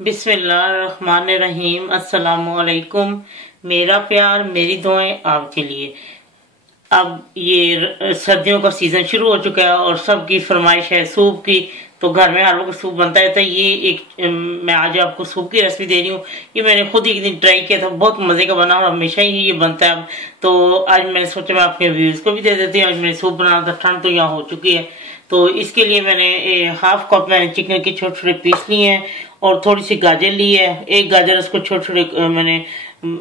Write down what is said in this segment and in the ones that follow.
बिस्मिल्लाहिर्रहमानिर्रहीम। अस्सलामुअलैकुम। मेरा प्यार मेरी दुआएं आपके लिए। अब ये सर्दियों का सीजन शुरू हो चुका है और सबकी फरमाइश है सूप की, तो घर में हर वक्त सूप बनता है। तो ये मैं आज आपको सूप की रेसिपी दे रही हूँ। ये मैंने खुद एक दिन ट्राई किया था, बहुत मजे का बना और हमेशा ही ये बनता है। अब तो आज मैंने सोचा मैं अपने व्यूज को भी दे देती हूँ। आज मैंने सूप बनाना था, ठंड तो यहाँ हो चुकी है, तो इसके लिए मैंने हाफ कप मैंने चिकन के छोटे छोटे पीस लिए हैं और थोड़ी सी गाजर ली है। एक गाजर उसको छोटे छोटे मैंने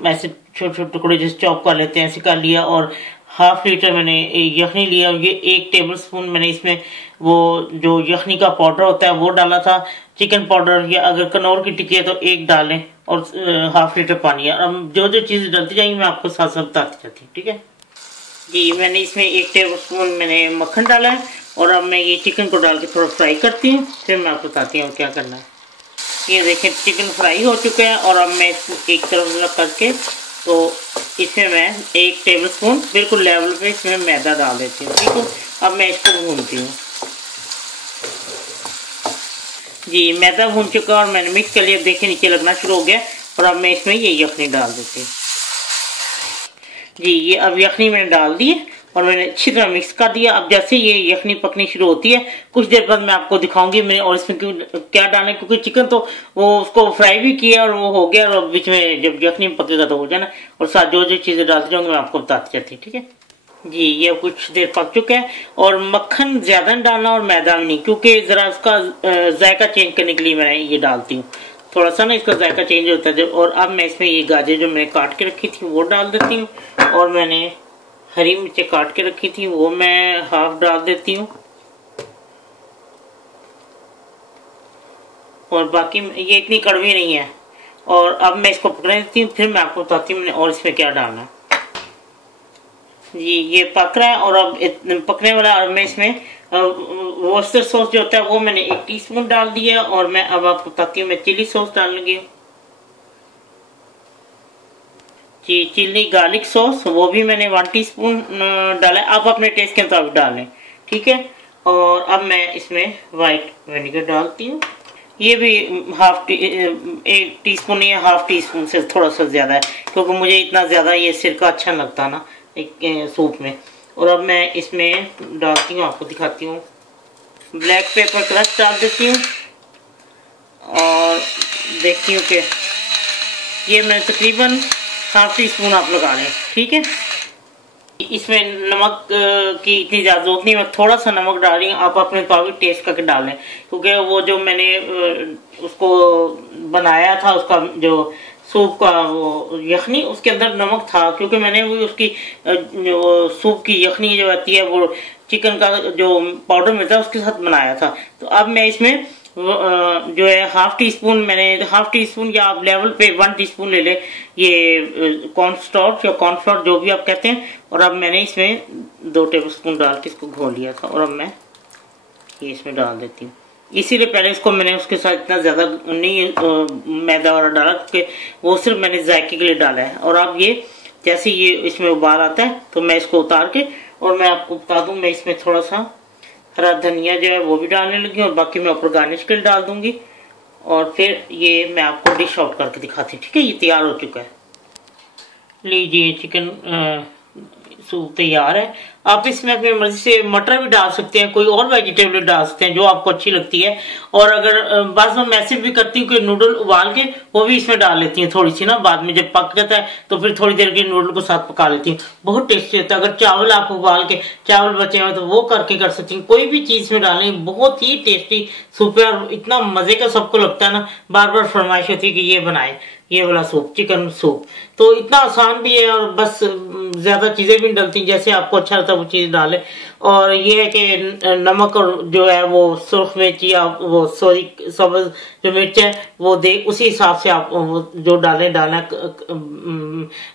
ऐसे छोटे छोटे टुकड़े जैसे चॉप कर लेते हैं ऐसे कर लिया। और हाफ लीटर मैंने यखनी लिया और ये 1 टेबल स्पून मैंने इसमें वो जो यखनी का पाउडर होता है वो डाला था। चिकन पाउडर या अगर कनौर की टिक्की है तो 1 डालें और हाफ लीटर पानी है। अब जो जो चीज़ डलती जाएंगी मैं आपको साथ साथ बताती जाती हूँ, ठीक है जी। मैंने इसमें 1 टेबल स्पून मैंने मक्खन डाला है और अब मैं ये चिकन को डाल के थोड़ा फ्राई करती हूँ, फिर मैं आपको बताती हूँ क्या करना है। ये देखें चिकन फ्राई हो चुका है और अब मैं इसको एक तरफ करके तो इसमें मैं 1 टेबल स्पून बिल्कुल लेवल पे इसमें मैदा डाल देती हूँ, ठीक है। अब मैं इसको भूनती हूँ जी। मैदा भून चुका और मैंने मिक्स कर लिया, देखिए नीचे लगना शुरू हो गया। और अब मैं इसमें ये यखनी डाल देती हूँ जी। ये अब यखनी मैंने डाल दी है और मैंने अच्छी तरह मिक्स कर दिया। अब जैसे ये यखनी पकनी शुरू होती है कुछ देर बाद मैं आपको दिखाऊंगी मैंने और इसमें क्या डालना है, क्योंकि चिकन तो वो उसको फ्राई भी किया और वो हो गया और बीच में जब यखनी पकेगा तो हो जाना। और साथ जो जो चीजें डालती जाऊंगी मैं आपको बताती जाती, ठीक है जी। ये कुछ देर पक चुका है और मक्खन ज्यादा नहीं डालना और मैदा नहीं, क्योंकि जरा उसका जायका चेंज करने के लिए मैं ये डालती हूँ, थोड़ा सा ना इसका जायका चेंज होता है। और अब मैं इसमें ये गाजर जो मैंने काट के रखी थी वो डाल देती हूँ और मैंने हरी मिर्चें काट के रखी थी वो मैं हाफ डाल देती हूँ। और बाकी ये इतनी कड़वी नहीं है। और अब मैं इसको पकने देती हूँ, फिर मैं आपको बताती हूँ मैंने और इसमें क्या डालना है जी। ये पक रहा है और अब पकने वाला। और मैं इसमें वॉस्टर सॉस जो होता है वो मैंने 1 टीस्पून डाल दिया और मैं अब आपको बताती हूँ मैं चिली सॉस डाल लगी जी। चिली गार्लिक सॉस वो भी मैंने 1 टीस्पून डाला है, आप अपने टेस्ट के मुताबिक डालें, ठीक है। और अब मैं इसमें वाइट विनेगर डालती हूँ, ये भी 1 टीस्पून या हाफ टीस्पून से थोड़ा सा ज़्यादा है, क्योंकि मुझे इतना ज़्यादा ये सिरका अच्छा लगता ना एक सूप में। और अब मैं इसमें डालती हूँ, आपको दिखाती हूँ, ब्लैक पेपर क्रश डाल देती हूँ और देखती हूँ कि ये मैं तकरीबन हाफ टीस्पून आप लगा लें, ठीक है। इसमें नमक की इतनी ज़्यादा जरूरत नहीं, मैं थोड़ा सा नमक डाल रही हूँ, आप अपने मुताबिक टेस्ट करके डालें, क्योंकि वो जो मैंने उसको बनाया था उसका जो सूप का वो यखनी उसके अंदर नमक था, क्योंकि मैंने वो उसकी जो सूप की यखनी जो आती है वो चिकन का जो पाउडर मिलता है उसके साथ बनाया था। तो अब मैं इसमें जो है हाफ टीस्पून मैंने हाफ टीस्पून या आप लेवल पे 1 टीस्पून ले ले ये कॉर्नस्टार्च या कॉर्नफ्लोर जो भी आप कहते हैं। और अब मैंने इसमें 2 टेबलस्पून डाल के इसको घोल लिया था और अब मैं ये इसमें डाल देती हूँ। इसीलिए पहले इसको मैंने उसके साथ इतना ज़्यादा नहीं मैदा वाला डाला, क्योंकि वो सिर्फ मैंने जायके के लिए डाला है। और अब ये जैसे ये इसमें उबाल आता है तो मैं इसको उतार के और मैं आपको बता दूँ मैं इसमें थोड़ा सा हरा धनिया जो है वो भी डालने लगी और बाकी मैं ऊपर गार्निश के लिए डाल दूंगी। और फिर ये मैं आपको डिश आउट करके दिखाती हूँ, ठीक है। ये तैयार हो चुका है, लीजिए चिकन सूप तैयार है। आप इसमें अपनी मर्जी से मटर भी डाल सकते हैं, कोई और वेजिटेबल डाल सकते हैं जो आपको अच्छी लगती है। और अगर बाद में मैसेज भी करती हूँ कि नूडल उबाल के वो भी इसमें डाल लेती हैं थोड़ी सी ना, बाद में जब पक जाता है तो फिर थोड़ी देर के नूडल को साथ पका लेती हूँ, बहुत टेस्टी होता है। अगर चावल आप उबाल के चावल बचे हुए तो वो करके कर सकती हैं, कोई भी चीज में डालें, बहुत ही टेस्टी सूप है और इतना मजे का सबको लगता है ना, बार बार फरमाइश होती है कि ये बनाए ये वाला सूप चिकन सूप। तो इतना आसान भी है और बस ज्यादा चीजें भी डलती जैसे आपको अच्छा लगता है वो चीज डालें। और ये है कि नमक और जो है वो सुर्ख मिर्च या वो सॉरी सब्ज जो मिर्च है वो दे उसी हिसाब से आप वो जो डालें डालना।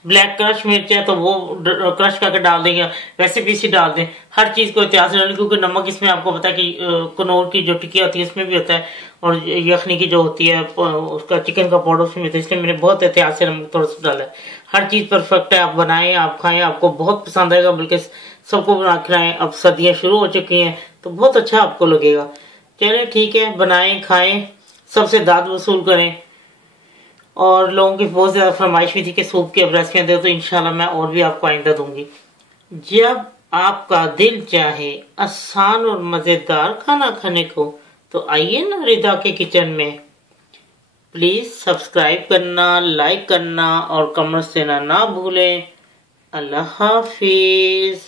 ब्लैक क्रश मिर्च है तो वो क्रश करके डाल देंगे, वैसे भी इसी डाल दें, हर चीज को एहतियात से डालें, क्योंकि नमक इसमें आपको पता है कि कनौर की जो टिक्की होती है इसमें भी होता है और यखनी की जो होती है उसका चिकन का पाउडर उसमें होता है, इसलिए मैंने बहुत एहतियात से नमक थोड़ा सा डाला है। हर चीज परफेक्ट है, आप बनाएं आप खाएं आपको बहुत पसंद आएगा, बल्कि सबको बना के खाएं। अब सर्दियां शुरू हो चुकी हैं तो बहुत अच्छा आपको लगेगा। चलें ठीक है, बनाएं खाएं, सबसे दाद वसूल करें। और लोगों की बहुत ज़्यादा फरमाइश हुई थी कि सूप की अब रेसिपियाँ दो, तो इंशाल्लाह मैं और भी आपको आइंदा दूंगी। जब आपका दिल चाहे आसान और मज़ेदार खाना खाने को, तो आइए ना रिदा के किचन में। प्लीज़ सब्सक्राइब करना, लाइक करना और कमेंट्स देना ना भूलें। अल्लाह हाफिज़।